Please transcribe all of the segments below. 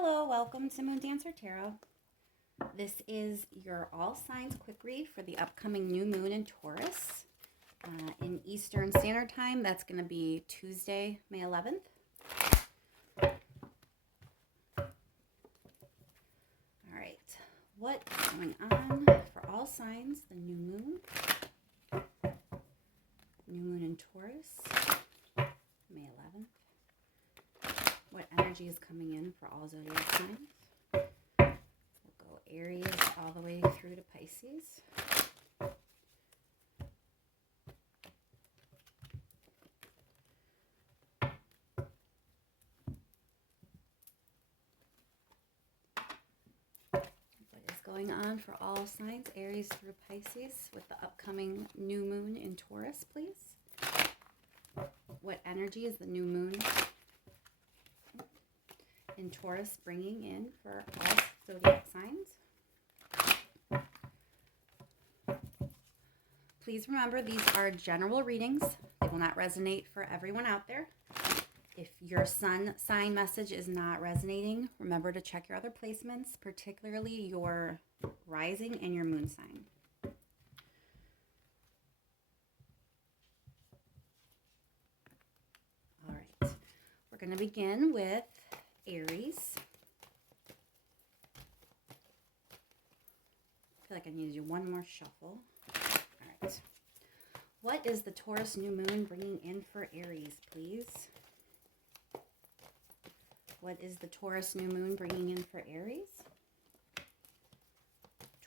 Hello, welcome to Moon Dancer Tarot. This is your all signs quick read for the upcoming new moon in Taurus in Eastern Standard Time. That's going to be Tuesday, May 11th. All right, what is going on for all signs? The new moon in Taurus, May 11th. What energy is coming in for all zodiac signs? We'll go Aries all the way through to Pisces. What is going on for all signs, Aries through Pisces, with the upcoming new moon in Taurus, please? What energy is the new moon in Taurus bringing in for all zodiac signs? Please remember, these are general readings. They will not resonate for everyone out there. If your sun sign message is not resonating, remember to check your other placements, particularly your rising and your moon sign. All right, we're going to begin with Aries. I feel like I need to do one more shuffle. All right. What is the Taurus new moon bringing in for Aries, please? What is the Taurus new moon bringing in for Aries?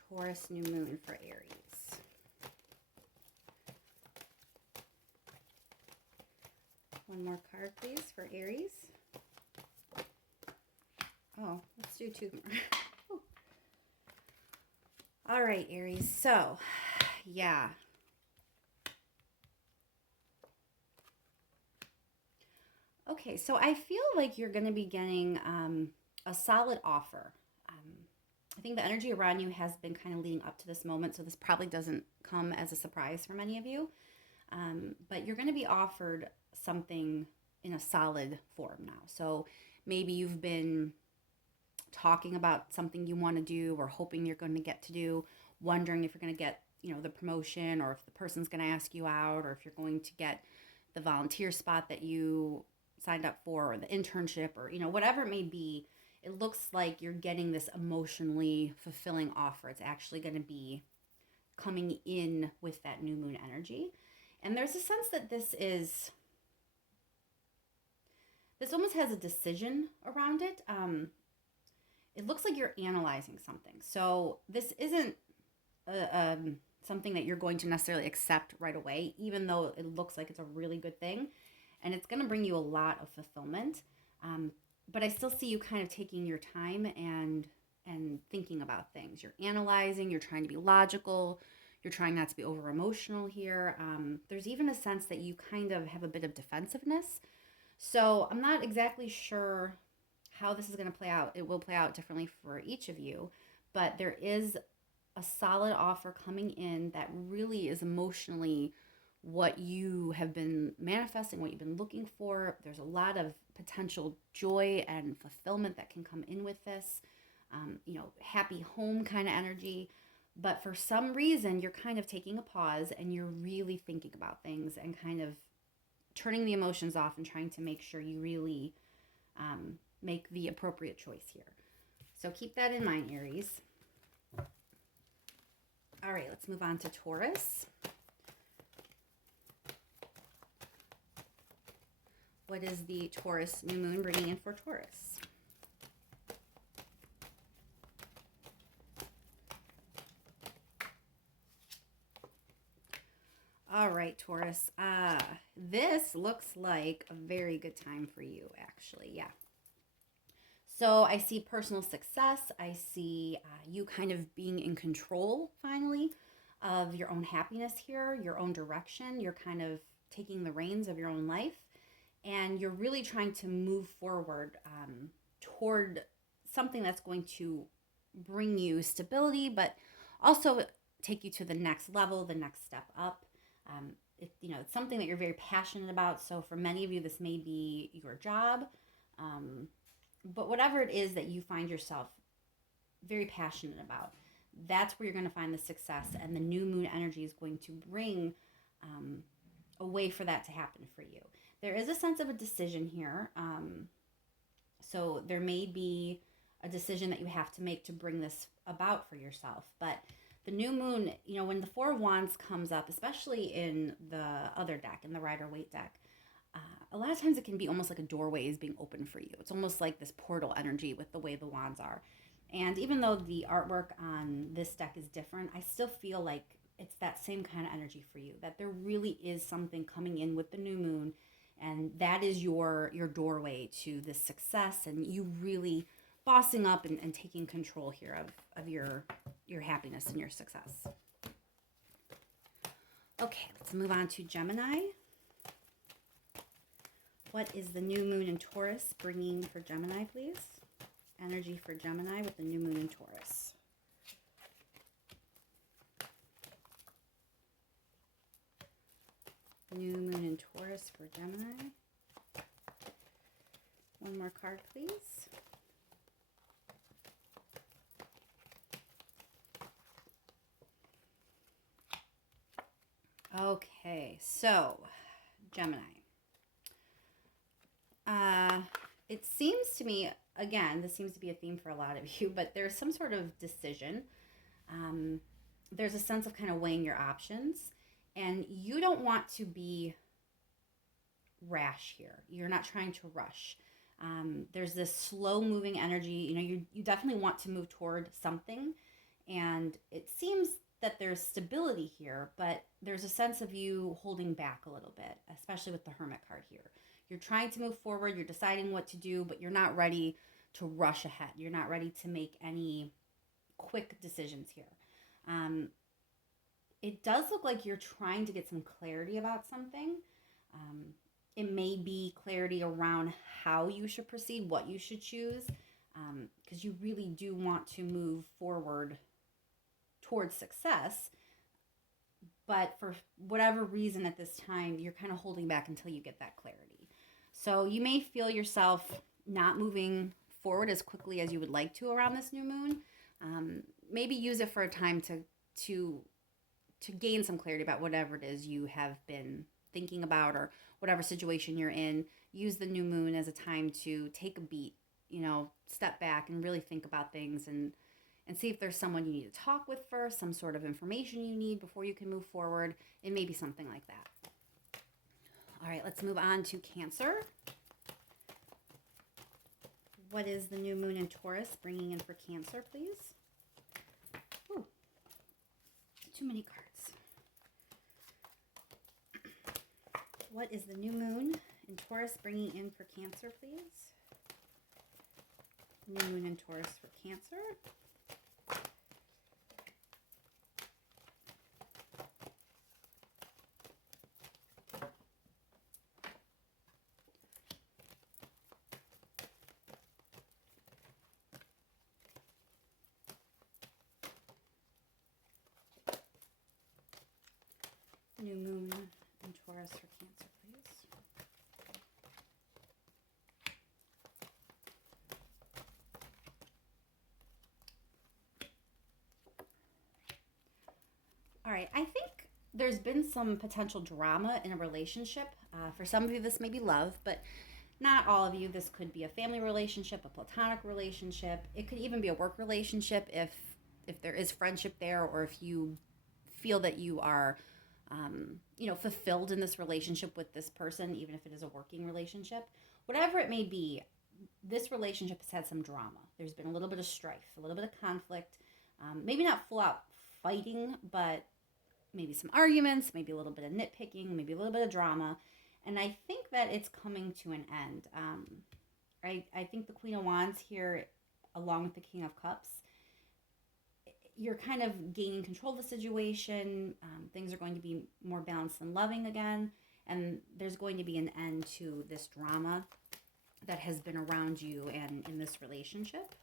Taurus new moon for Aries. One more card, please, for Aries. Oh, let's do two more. All right, Aries. So, yeah. Okay, so I feel like you're going to be getting a solid offer. I think the energy around you has been kind of leading up to this moment, so this probably doesn't come as a surprise for many of you. But you're going to be offered something in a solid form now. So maybe you've been talking about something you want to do or hoping you're going to get to do, wondering if you're going to get, the promotion, or if the person's going to ask you out, or if you're going to get the volunteer spot that you signed up for, or the internship, or, whatever it may be. It looks like you're getting this emotionally fulfilling offer. It's actually going to be coming in with that new moon energy. And there's a sense that this almost has a decision around it. It looks like you're analyzing something. So this isn't something that you're going to necessarily accept right away, even though it looks like it's a really good thing. And it's going to bring you a lot of fulfillment. But I still see you kind of taking your time and thinking about things. You're analyzing, you're trying to be logical, you're trying not to be over emotional here. There's even a sense that you kind of have a bit of defensiveness. So I'm not exactly sure how this is going to play out. It will play out differently for each of you, but there is a solid offer coming in that really is emotionally what you have been manifesting, what you've been looking for. There's a lot of potential joy and fulfillment that can come in with this, happy home kind of energy. But for some reason, you're kind of taking a pause and you're really thinking about things and kind of turning the emotions off and trying to make sure you really make the appropriate choice here. So keep that in mind, Aries. All right, let's move on to Taurus. What is the Taurus new moon bringing in for Taurus? All right, Taurus. This looks like a very good time for you, actually. Yeah. So I see personal success. I see you kind of being in control, finally, of your own happiness here, your own direction. You're kind of taking the reins of your own life. And you're really trying to move forward toward something that's going to bring you stability, but also take you to the next level, the next step up. It's something that you're very passionate about. So for many of you, this may be your job. But whatever it is that you find yourself very passionate about, that's where you're going to find the success, and the new moon energy is going to bring a way for that to happen for you. There is a sense of a decision here. So there may be a decision that you have to make to bring this about for yourself. But the new moon, when the Four of Wands comes up, especially in the other deck, in the Rider-Waite deck, a lot of times it can be almost like a doorway is being opened for you. It's almost like this portal energy with the way the wands are. And even though the artwork on this deck is different, I still feel like it's that same kind of energy for you, that there really is something coming in with the new moon, and that is your doorway to this success, and you really bossing up and taking control here of your happiness and your success. Okay, let's move on to Gemini. What is the new moon in Taurus bringing for Gemini, please? Energy for Gemini with the new moon in Taurus. New moon in Taurus for Gemini. One more card, please. Okay, so Gemini. It seems to me, again, this seems to be a theme for a lot of you, but there's some sort of decision. There's a sense of kind of weighing your options, and you don't want to be rash here. You're not trying to rush. There's this slow moving energy. You definitely want to move toward something, and it seems that there's stability here, but there's a sense of you holding back a little bit, especially with the Hermit card here. You're trying to move forward, you're deciding what to do, but you're not ready to rush ahead. You're not ready to make any quick decisions here. It does look like you're trying to get some clarity about something. It may be clarity around how you should proceed, what you should choose, because you really do want to move forward towards success. But for whatever reason at this time, you're kind of holding back until you get that clarity. So you may feel yourself not moving forward as quickly as you would like to around this new moon. Maybe use it for a time to gain some clarity about whatever it is you have been thinking about, or whatever situation you're in. Use the new moon as a time to take a beat, step back and really think about things, and see if there's someone you need to talk with first, some sort of information you need before you can move forward. It may be something like that. All right, let's move on to Cancer. What is the new moon in Taurus bringing in for Cancer, please? Ooh, too many cards. What is the new moon in Taurus bringing in for Cancer, please? New moon in Taurus for Cancer. New moon in Taurus for Cancer, please. All right, I think there's been some potential drama in a relationship. For some of you, this may be love, but not all of you. This could be a family relationship, a platonic relationship. It could even be a work relationship if there is friendship there, or if you feel that you are fulfilled in this relationship with this person, even if it is a working relationship. Whatever it may be, this relationship has had some drama. There's been a little bit of strife, a little bit of conflict, maybe not full out fighting, but maybe some arguments, maybe a little bit of nitpicking, maybe a little bit of drama. And I think that it's coming to an end. I think the Queen of Wands here, along with the King of Cups, you're kind of gaining control of the situation. Things are going to be more balanced and loving again. And there's going to be an end to this drama that has been around you and in this relationship.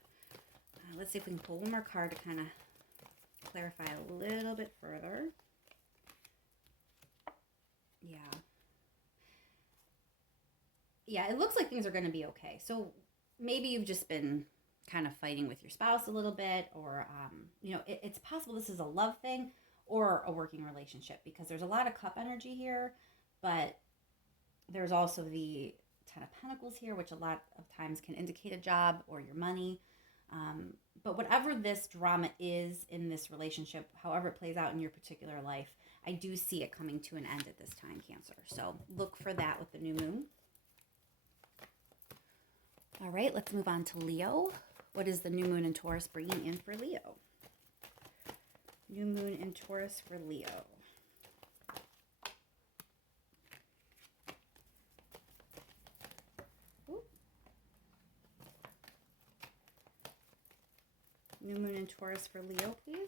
Let's see if we can pull one more card to kind of clarify a little bit further. Yeah, it looks like things are going to be okay. So maybe you've just been kind of fighting with your spouse a little bit, or, it's possible this is a love thing or a working relationship, because there's a lot of cup energy here, but there's also the Ten of Pentacles here, which a lot of times can indicate a job or your money. But whatever this drama is in this relationship, however it plays out in your particular life, I do see it coming to an end at this time, Cancer. So look for that with the new moon. All right, let's move on to Leo. What is the new moon in Taurus bringing in for Leo? New moon in Taurus for Leo. Ooh. New moon in Taurus for Leo, please.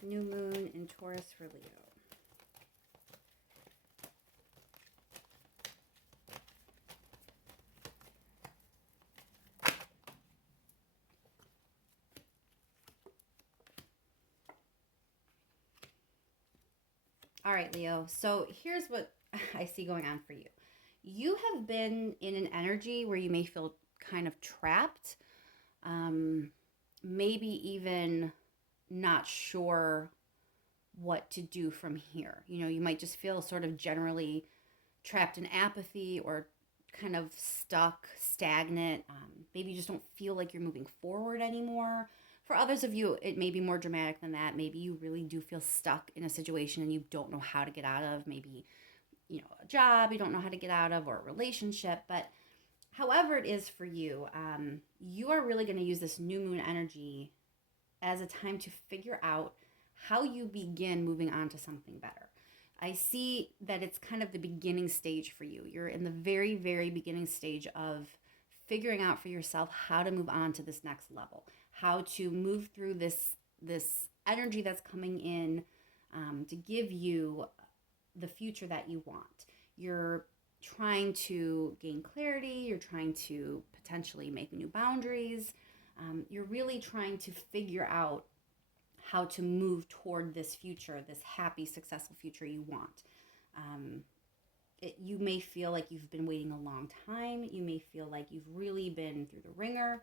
New moon in Taurus for Leo. All right, Leo. So here's what I see going on for you. You have been in an energy where you may feel kind of trapped, maybe even not sure what to do from here. You might just feel sort of generally trapped in apathy or kind of stuck, stagnant. Maybe you just don't feel like you're moving forward anymore. For others of you, it may be more dramatic than that. Maybe you really do feel stuck in a situation and you don't know how to get out of. Maybe, a job you don't know how to get out of, or a relationship. But however it is for you, you are really going to use this new moon energy as a time to figure out how you begin moving on to something better. I see that it's kind of the beginning stage for you. You're in the very, very beginning stage of figuring out for yourself how to move on to this next level, how to move through this energy that's coming in, to give you the future that you want. You're trying to gain clarity. You're trying to potentially make new boundaries. You're really trying to figure out how to move toward this future, this happy, successful future you want. You may feel like you've been waiting a long time. You may feel like you've really been through the ringer.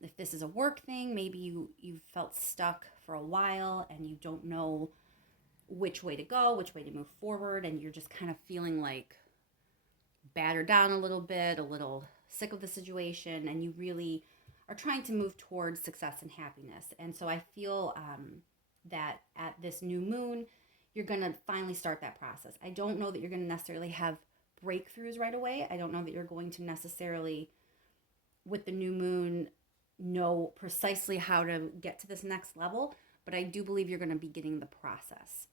If this is a work thing, maybe you've felt stuck for a while and you don't know which way to go, which way to move forward, and you're just kind of feeling like battered down a little bit, a little sick of the situation, and you really are trying to move towards success and happiness. And so I feel that at this new moon, you're going to finally start that process. I don't know that you're going to necessarily have breakthroughs right away. I don't know that you're going to necessarily, with the new moon, know precisely how to get to this next level, but I do believe you're going to be getting the process.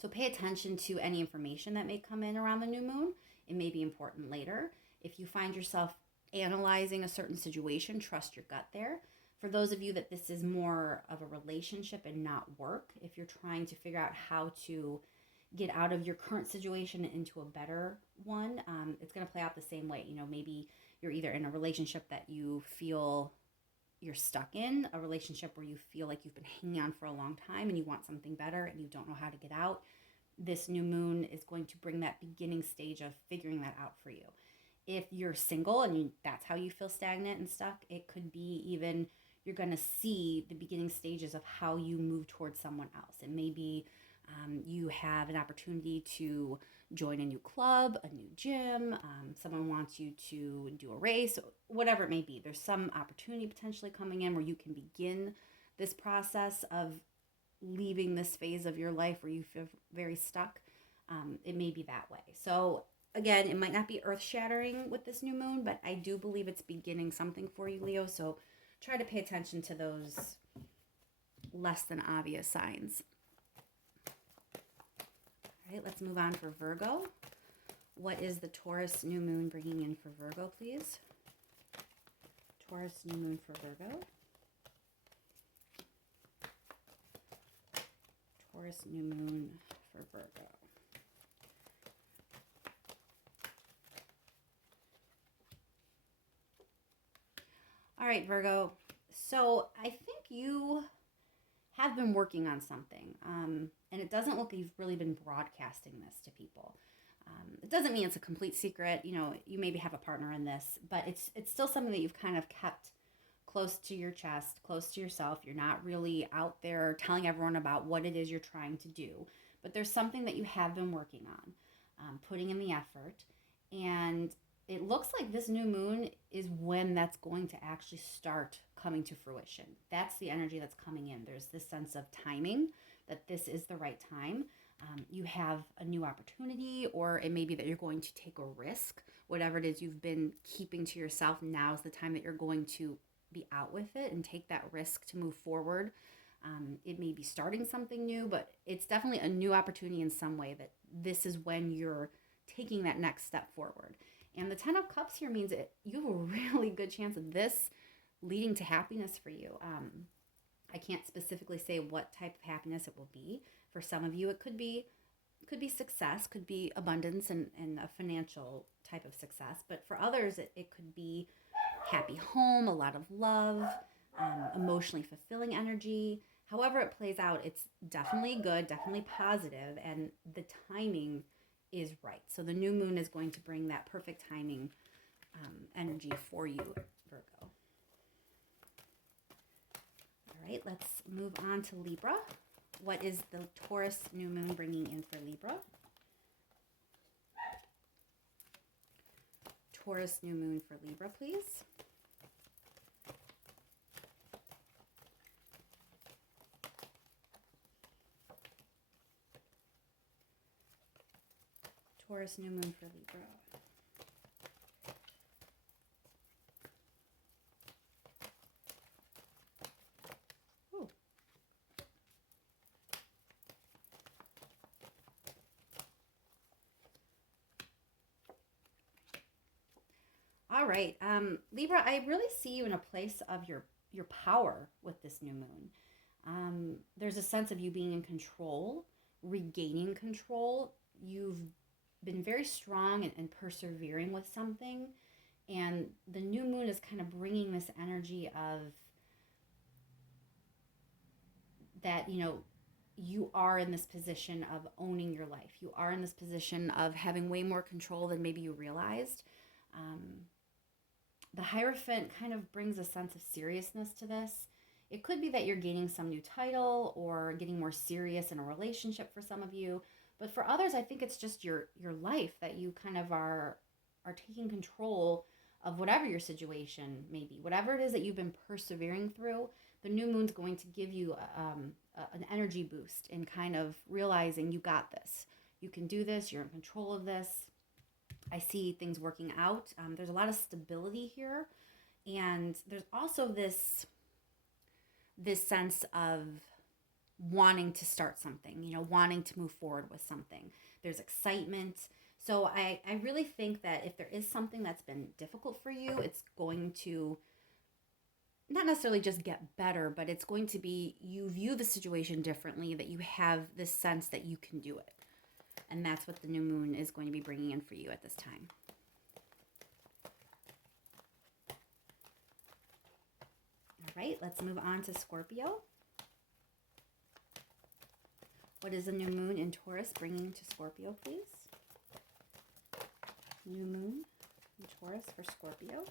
So pay attention to any information that may come in around the new moon. It may be important later. If you find yourself analyzing a certain situation, trust your gut there. For those of you that this is more of a relationship and not work, if you're trying to figure out how to get out of your current situation into a better one, it's going to play out the same way. Maybe you're either in a relationship that you feel you're stuck in, a relationship where you feel like you've been hanging on for a long time and you want something better and you don't know how to get out. This new moon is going to bring that beginning stage of figuring that out for you. If you're single and that's how you feel stagnant and stuck, it could be even you're going to see the beginning stages of how you move towards someone else. And maybe you have an opportunity to join a new club, a new gym, someone wants you to do a race, whatever it may be. There's some opportunity potentially coming in where you can begin this process of leaving this phase of your life where you feel very stuck. It may be that way. So again, it might not be earth-shattering with this new moon, but I do believe it's beginning something for you, Leo. So try to pay attention to those less than obvious signs. All right, let's move on for Virgo. What is the Taurus new moon bringing in for Virgo, please? Taurus new moon for Virgo. Taurus new moon for Virgo. All right, Virgo. So I think you have been working on something. And it doesn't look like you've really been broadcasting this to people. It doesn't mean it's a complete secret. You know, you maybe have a partner in this, but it's still something that you've kind of kept close to your chest, close to yourself. You're not really out there telling everyone about what it is you're trying to do, but there's something that you have been working on, putting in the effort. And it looks like this new moon is when that's going to actually start coming to fruition. That's the energy that's coming in. There's this sense of timing, that this is the right time. You have a new opportunity, or it may be that you're going to take a risk. Whatever it is you've been keeping to yourself, now is the time that you're going to be out with it and take that risk to move forward. It may be starting something new, but it's definitely a new opportunity in some way, that this is when you're taking that next step forward. And the 10 of Cups here means you have a really good chance of this leading to happiness for you. I can't specifically say what type of happiness it will be. For some of you, it could be success, could be abundance and a financial type of success. But for others, it could be happy home, a lot of love, emotionally fulfilling energy. However it plays out, it's definitely good, definitely positive, and the timing is right. So the new moon is going to bring that perfect timing energy for you, Virgo. All right, let's move on to Libra. What is the Taurus new moon bringing in for Libra? Taurus new moon for Libra, please. Taurus new moon for Libra. Ooh. All right, Libra, I really see you in a place of your power with this new moon. There's a sense of you being in control, regaining control. You've been very strong and persevering with something, and the new moon is kind of bringing this energy of that, you know, you are in this position of owning your life. You are in this position of having way more control than maybe you realized. The Hierophant kind of brings a sense of seriousness to this. It could be that you're gaining some new title or getting more serious in a relationship for some of you. But for others, I think it's just your life, that you kind of are taking control of whatever your situation may be. Whatever it is that you've been persevering through, the new moon's going to give you an energy boost in kind of realizing you got this. You can do this. You're in control of this. I see things working out. There's a lot of stability here. And there's also this sense of wanting to start something, you know, wanting to move forward with something. There's excitement. So I really think that if there is something that's been difficult for you, it's going to not necessarily just get better, but it's going to be, you view the situation differently, that you have this sense that you can do it. And that's what the new moon is going to be bringing in for you at this time. All right, let's move on to Scorpio. What is the new moon in Taurus bringing to Scorpio, please? New moon in Taurus for Scorpio.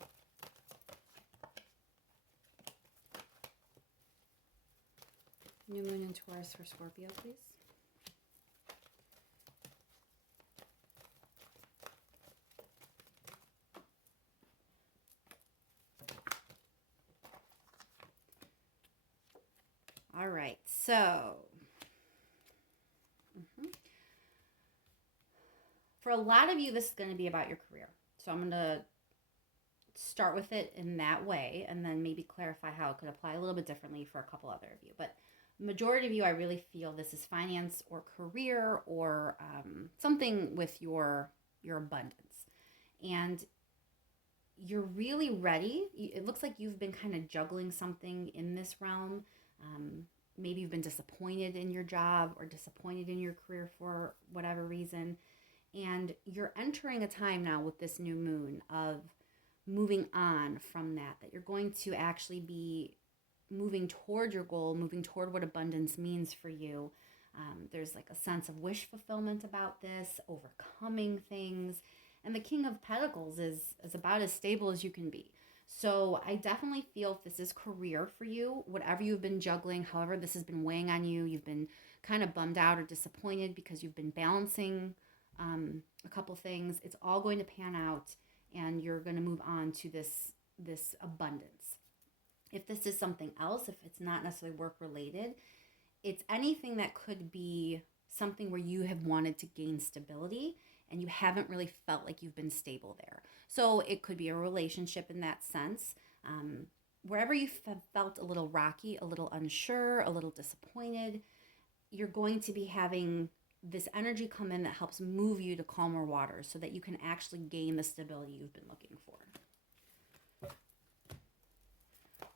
New moon in Taurus for Scorpio, please. All right, so for a lot of you, this is going to be about your career. So I'm going to start with it in that way, and then maybe clarify how it could apply a little bit differently for a couple other of you. But majority of you, I really feel this is finance or career or something with your abundance. And you're really ready. It looks like you've been kind of juggling something in this realm. Maybe you've been disappointed in your job or disappointed in your career for whatever reason. And you're entering a time now with this new moon of moving on from that you're going to actually be moving toward your goal, moving toward what abundance means for you. There's like a sense of wish fulfillment about this, overcoming things. And the King of Pentacles is about as stable as you can be. So I definitely feel if this is career for you, whatever you've been juggling, however this has been weighing on you, you've been kind of bummed out or disappointed because you've been balancing a couple things, it's all going to pan out and you're going to move on to this abundance. If this is something else, if it's not necessarily work related, it's anything that could be something where you have wanted to gain stability and you haven't really felt like you've been stable there. So it could be a relationship in that sense. Wherever you felt a little rocky, a little unsure, a little disappointed, you're going to be having this energy come in that helps move you to calmer waters so that you can actually gain the stability you've been looking for.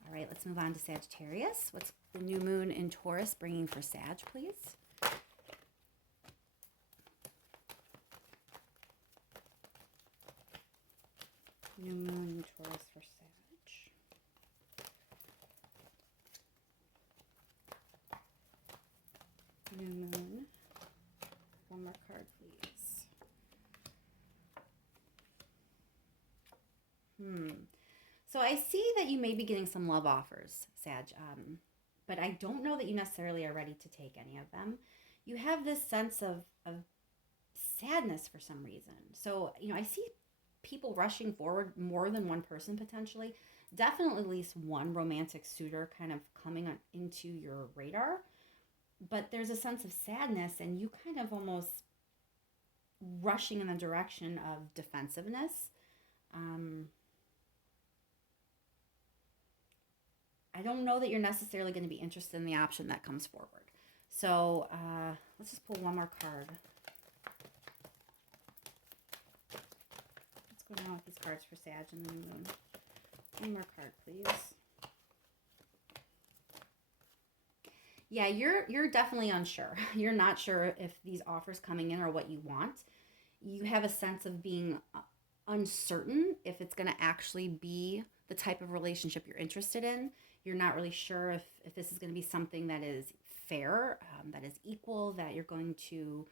All right, let's move on to Sagittarius. What's the new moon in Taurus bringing for Sag, please? New moon in Taurus for Sag. New moon. One more card, please. So I see that you may be getting some love offers, Sag, but I don't know that you necessarily are ready to take any of them. You have this sense of sadness for some reason. So, I see people rushing forward, more than one person potentially. Definitely at least one romantic suitor kind of coming into your radar. But there's a sense of sadness and you kind of almost rushing in the direction of defensiveness. I don't know that you're necessarily going to be interested in the option that comes forward. So let's just pull one more card. What's going on with these cards for Sag and the moon? One more card, please. Yeah, you're definitely unsure. You're not sure if these offers coming in are what you want. You have a sense of being uncertain if it's going to actually be the type of relationship you're interested in. You're not really sure if this is going to be something that is fair, that is equal, that you're going to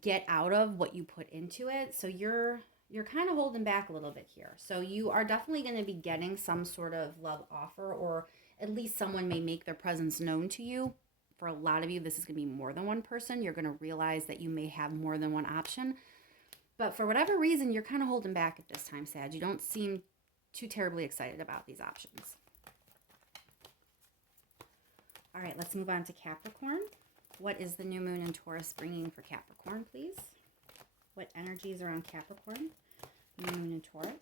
get out of what you put into it. So you're kind of holding back a little bit here. So you are definitely going to be getting some sort of love offer, or at least someone may make their presence known to you. For a lot of you, this is going to be more than one person. You're going to realize that you may have more than one option. But for whatever reason, you're kind of holding back at this time, Sag. You don't seem too terribly excited about these options. All right, let's move on to Capricorn. What is the new moon in Taurus bringing for Capricorn, please? What energies are on Capricorn? New moon in Taurus.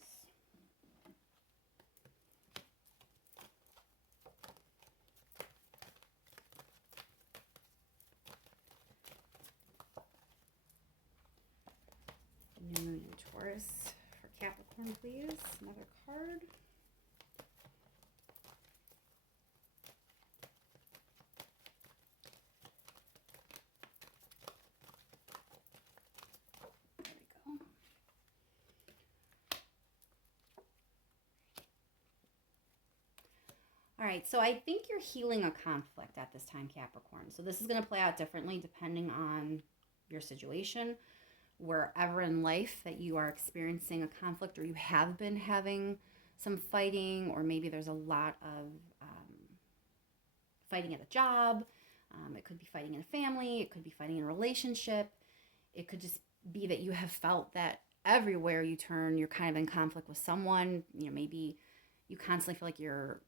New moon in Taurus for Capricorn, please. Another card. All right, so I think you're healing a conflict at this time, Capricorn. So this is going to play out differently depending on your situation. Wherever in life that you are experiencing a conflict, or you have been having some fighting, or maybe there's a lot of fighting at a job. It could be fighting in a family. It could be fighting in a relationship. It could just be that you have felt that everywhere you turn, you're kind of in conflict with someone. Maybe you constantly feel like you're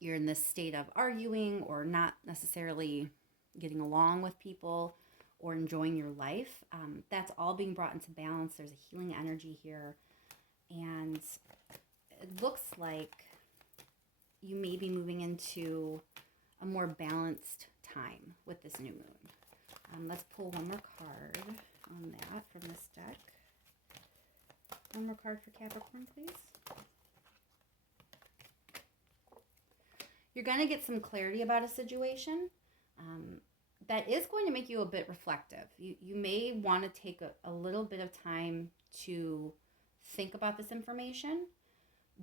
in this state of arguing or not necessarily getting along with people or enjoying your life. That's all being brought into balance. There's a healing energy here. And it looks like you may be moving into a more balanced time with this new moon. Let's pull one more card on that from this deck. One more card for Capricorn, please. You're going to get some clarity about a situation that is going to make you a bit reflective. You may want to take a little bit of time to think about this information,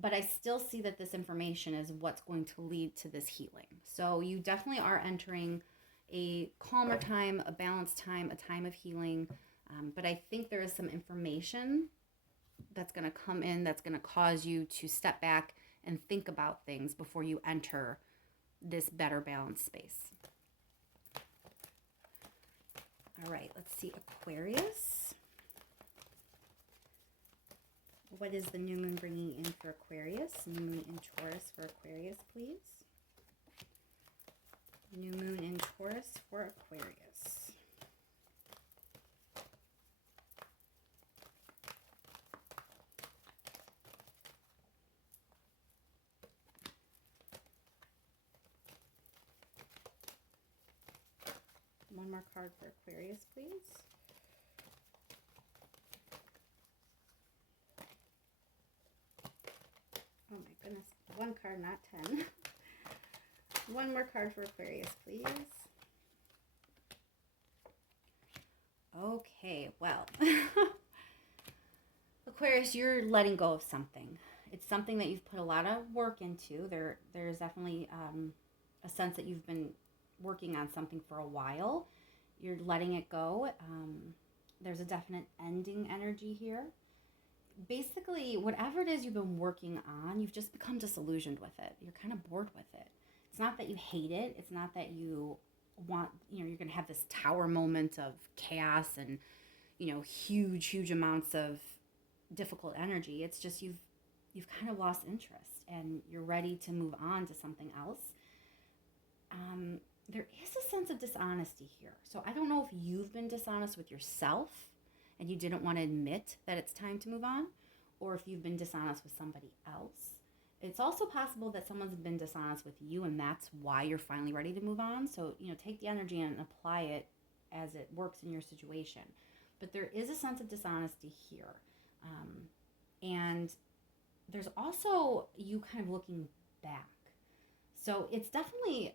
but I still see that this information is what's going to lead to this healing. So you definitely are entering a calmer time, a balanced time, a time of healing. But I think there is some information that's going to come in that's going to cause you to step back and think about things before you enter this better balanced space. All right, let's see, Aquarius. What is the new moon bringing in for Aquarius? New moon in Taurus for Aquarius, please. New moon in Taurus for Aquarius. One more card for Aquarius, please. Oh my goodness. One card, not 10. One more card for Aquarius, please. Okay, well. Aquarius, you're letting go of something. It's something that you've put a lot of work into. There's definitely a sense that you've been working on something for a while. You're letting it go. There's a definite ending energy here. Basically, whatever it is you've been working on, you've just become disillusioned with it. You're kind of bored with it. It's not that you hate it. It's not that you want, you're going to have this tower moment of chaos and, huge amounts of difficult energy. It's just you've kind of lost interest and you're ready to move on to something else. There is a sense of dishonesty here. So I don't know if you've been dishonest with yourself and you didn't want to admit that it's time to move on, or if you've been dishonest with somebody else. It's also possible that someone's been dishonest with you and that's why you're finally ready to move on. So, take the energy and apply it as it works in your situation. But there is a sense of dishonesty here. And there's also you kind of looking back. So it's definitely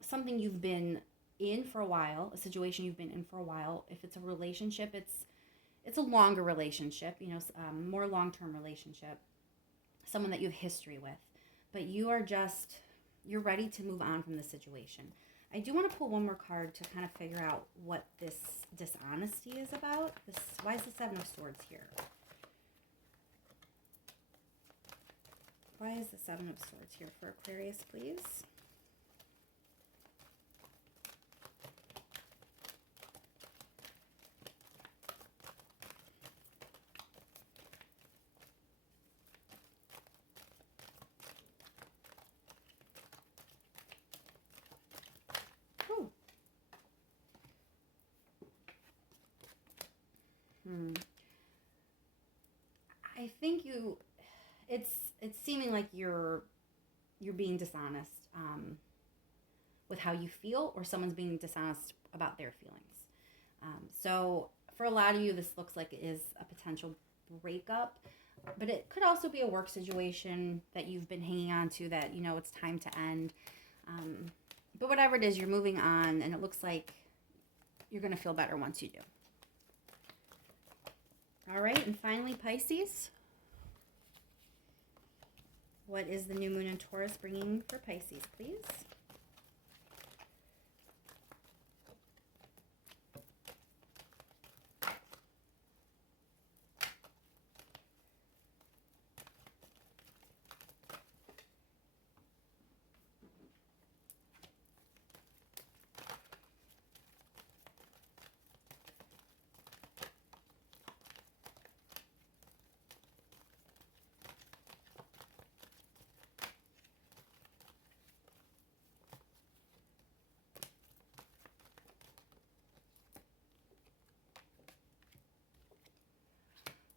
something you've been in for a while, a situation you've been in for a while. If it's a relationship, it's a longer relationship, more long-term relationship, someone that you have history with, but you're ready to move on from the situation. I do want to pull one more card to kind of figure out what this dishonesty is about. Why is the Seven of Swords here? Why is the Seven of Swords here for Aquarius, please? I think it's seeming like you're being dishonest with how you feel, or someone's being dishonest about their feelings. So for a lot of you, this looks like it is a potential breakup, but it could also be a work situation that you've been hanging on to that, it's time to end. But whatever it is, you're moving on, and it looks like you're going to feel better once you do. All right, and finally, Pisces. What is the new moon in Taurus bringing for Pisces, please?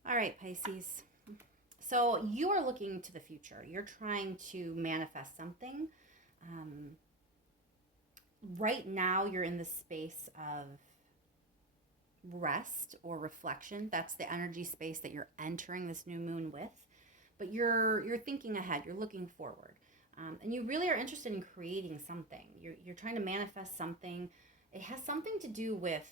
All right, Pisces. So you are looking to the future. You're trying to manifest something. Right now, you're in the space of rest or reflection. That's the energy space that you're entering this new moon with. But you're thinking ahead. You're looking forward. And you really are interested in creating something. You're trying to manifest something. It has something to do with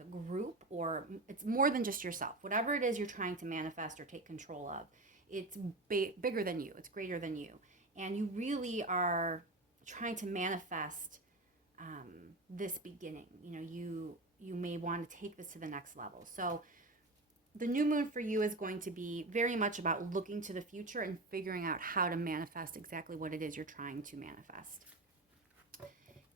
a group, or it's more than just yourself. Whatever it is you're trying to manifest or take control of, It's bigger than you. It's greater than you. And you really are trying to manifest this beginning. You may want to take this to the next level. So the new moon for you is going to be very much about looking to the future and figuring out how to manifest exactly what it is you're trying to manifest.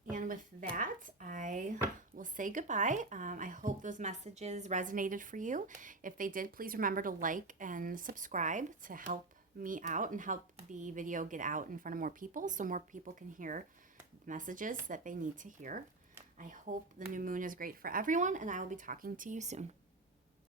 And with that, I will say goodbye. I hope those messages resonated for you. If they did, please remember to like and subscribe to help me out and help the video get out in front of more people so more people can hear messages that they need to hear. I hope the new moon is great for everyone, and I will be talking to you soon.